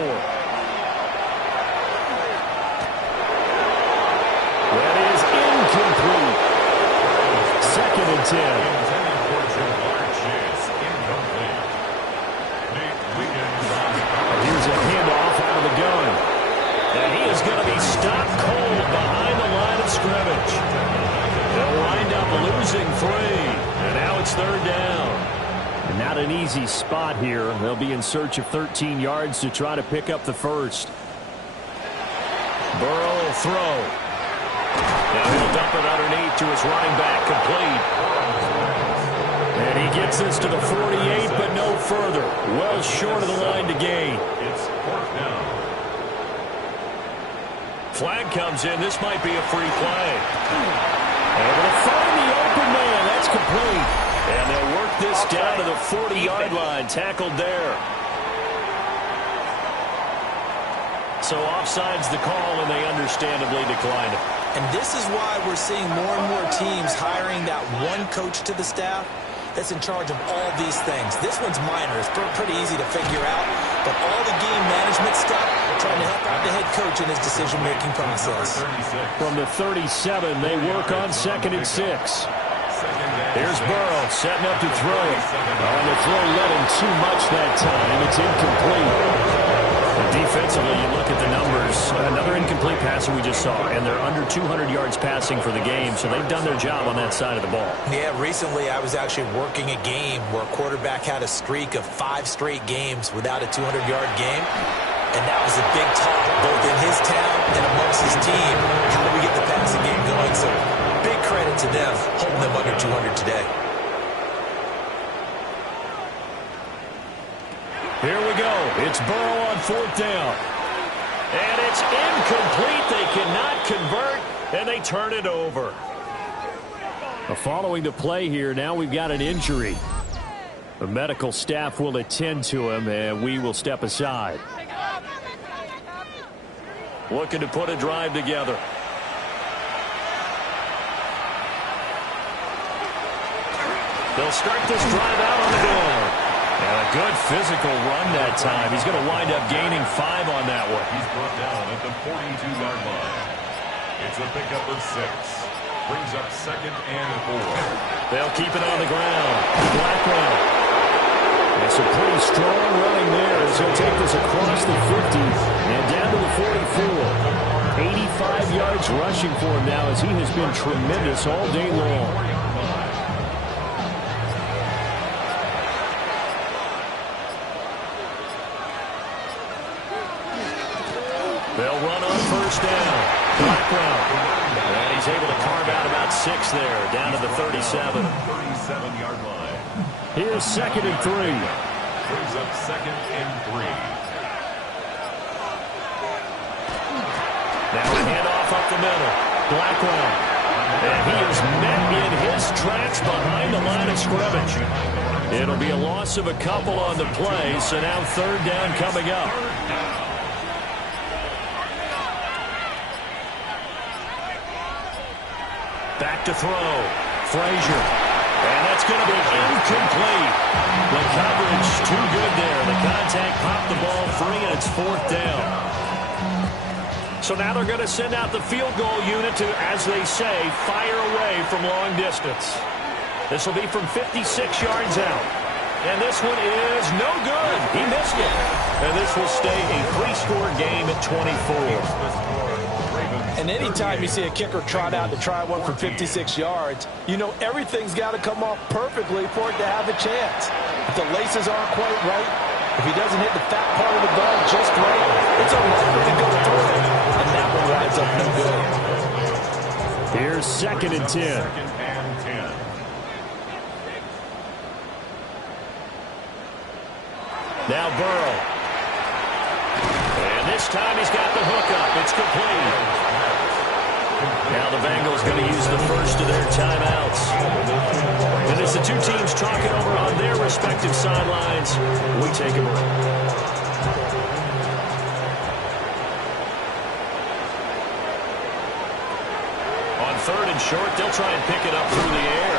That is incomplete. 2nd and 10. Here's a handoff out of the gun. And he is going to be stopped cold behind the line of scrimmage. They'll wind up losing 3. And now it's 3rd down. And not an easy spot here. They'll be in search of 13 yards to try to pick up the 1st. Burrow will throw. Now he'll dump it underneath to his running back, complete. And he gets this to the 48, but no further. Well short of the line to gain. It's 4th down. Flag comes in. This might be a free play. Able to find the open man. That's complete. And they'll work this down to the 40-yard line. Tackled there. So offside's the call, and they understandably declined it. And this is why we're seeing more and more teams hiring that one coach to the staff that's in charge of all these things. This one's minor. It's pretty easy to figure out. But all the game management stuff, trying to help out the head coach in his decision-making process. From the 37, they work on 2nd and 6. Here's Burrow setting up to throw it. And the throw led him too much that time. It's incomplete. Defensively, you look at the numbers. Another incomplete passer we just saw, and they're under 200 yards passing for the game, so they've done their job on that side of the ball. Yeah, recently I was actually working a game where a quarterback had a streak of 5 straight games without a 200-yard game, and that was a big talk both in his town and amongst his team. How do we get the passing game going? So big credit to them, holding them under 200 today. Here we go. It's Burrow on 4th down. And it's incomplete. They cannot convert, and they turn it over. Following the play here, now we've got an injury. The medical staff will attend to him, and we will step aside. Looking to put a drive together. They'll start this drive out on the ground. And a good physical run that time. He's going to wind up gaining 5 on that one. He's brought down at the 42-yard line. It's a pickup of 6. Brings up 2nd and 4. They'll keep it on the ground. Blackwell. It's a pretty strong running there as he'll take this across the 50 and down to the 44. 85 yards rushing for him now as he has been tremendous all day long. They'll run on 1st down. Blackwell. And he's able to carve out about 6 there, down to the 37. 37-yard line. Here's 2nd and 3. Brings up 2nd and 3. Now a handoff up the middle. Blackwell. And he is met in his tracks behind the line of scrimmage. It'll be a loss of a couple on the play, so now third down coming up. Back to throw. Frazier. And that's going to be incomplete. The coverage too good there. The contact popped the ball free, and it's fourth down. So now they're going to send out the field goal unit to, as they say, fire away from long distance. This will be from 56 yards out. And this one is no good. He missed it. And this will stay a three-score game at 24. And anytime you see a kicker trot out to try one from 56 yards, you know everything's got to come off perfectly for it to have a chance. If the laces aren't quite right, if he doesn't hit the fat part of the ball just right, it's unlikely to go through. And that one winds up no good. Here's second and 10. Now Burrow. And this time he's got the hook up. It's complete. Now the Bengals going to use the first of their timeouts. And as the two teams talking over on their respective sidelines, we take a break. On third and short, they'll try and pick it up through the air.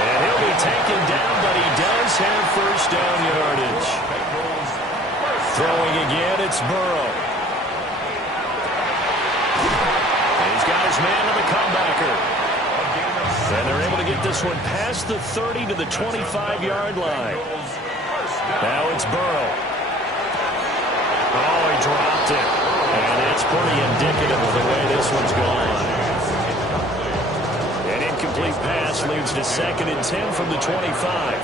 And he'll be taken down, but he does have first down yardage. Throwing again, it's Burrow. He's got his man on the comebacker. And they're able to get this one past the 30 to the 25-yard line. Now it's Burrow. Oh, he dropped it. And that's pretty indicative of the way this one's gone. An incomplete pass leads to second and 10 from the 25.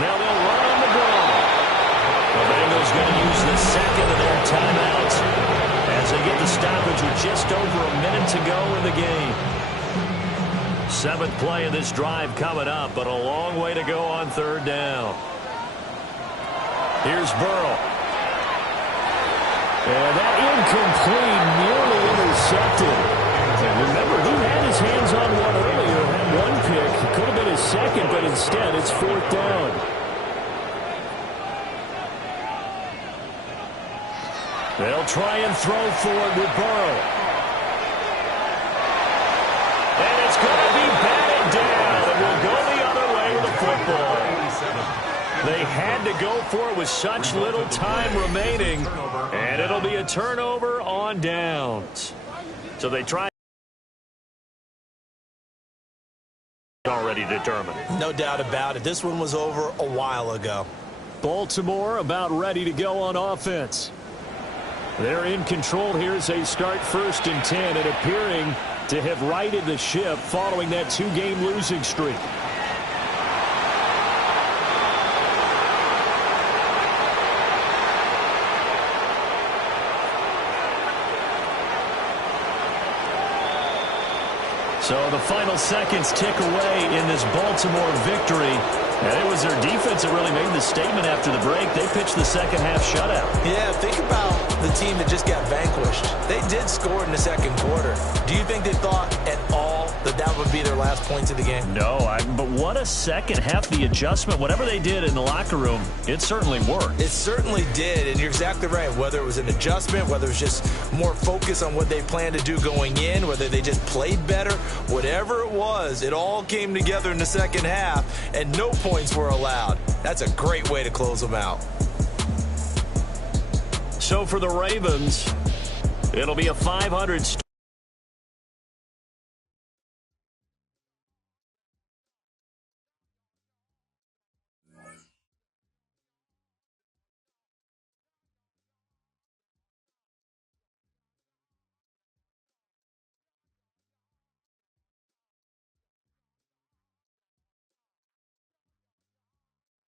Now they'll run on the ball. The Bengals going to use the second of their timeouts as they get the stoppage with just over a minute to go in the game. Seventh play of this drive coming up, but a long way to go on third down. Here's Burrow. And that incomplete, nearly intercepted. And remember, he had his hands on one earlier, had one pick. It could have been his second, but instead it's fourth down. They'll try and throw forward with Burrow. And it's going to be batted down. It will go the other way with the football. They had to go for it with such little time remaining. And it'll be a turnover on downs. So they try. Already determined. No doubt about it. This one was over a while ago. Baltimore about ready to go on offense. They're in control here as they start first and 10 and appearing to have righted the ship following that two-game losing streak. So the final seconds tick away in this Baltimore victory. And it was their defense that really made the statement after the break. They pitched the second half shutout. Yeah, think about the team that just got vanquished. They did score in the second quarter. Do you think they thought at all that that would be their last points of the game? No, but what a second half. The adjustment, whatever they did in the locker room, it certainly worked. It certainly did, and you're exactly right. Whether it was an adjustment, whether it was just more focus on what they planned to do going in, whether they just played better, whatever it was, it all came together in the second half, and no points were allowed. That's a great way to close them out. So for the Ravens, it'll be a 500